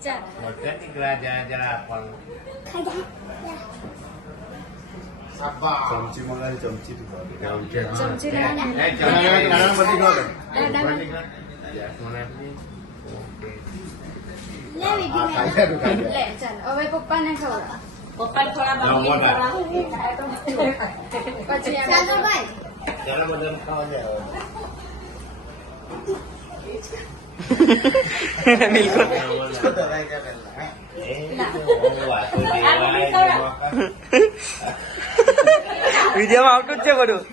ચાલ મોટા દીકરા જરા આપવાનું ચમચી મંગાવી ચમચી ચમચી લે ચાલ હવે પપ્પાને ખવડાવ પપ્પા થોડા બાકી પછી જરા બધા ખાવા જાય વિડીયોમાં આવતું જ છે બધું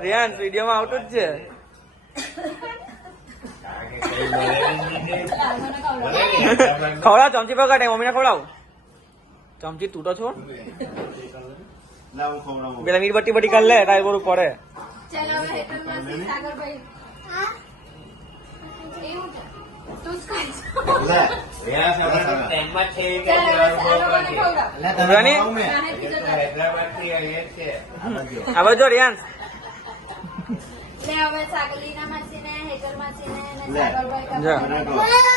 રિયાન્સ વિડીયોમાં આવતું જ છે ખવડાવ ચમચી પકડ મમ્મીને ખવડાવ ચમચી તું તો છો પેલા મીરબત્તી બટી કરી લે તારે બધું પડે ચાલ હવે હેતલ માસી સાગરભાઈ એવું છે તું જ ખાઈ હવે જો રિયાન્સ લે હવે સાગલીના માસીને હેતલ માસીને અને લે. સાગરભાઈ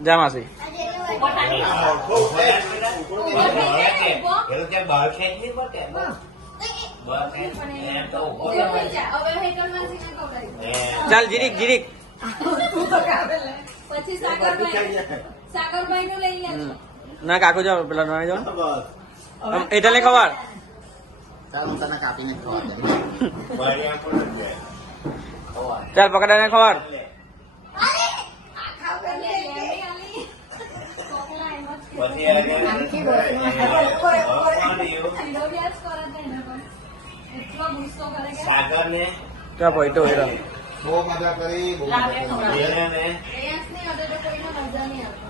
જા માસી ચાલ જીરીક જીરીક પછી સાગરભાઈ નું લઈ લેજો ના કાકુ જાઓ પેલા નાની જાઓ એટલે ને ખબર ચાલ હું તને કાપીને ખવા દે ચાલ પકડાને ખબર સાગર ને ક્યાં પોઈટો હોય બહુ મજા કરી બહુ મજા કરી કોઈનો મજા નહીં આવતો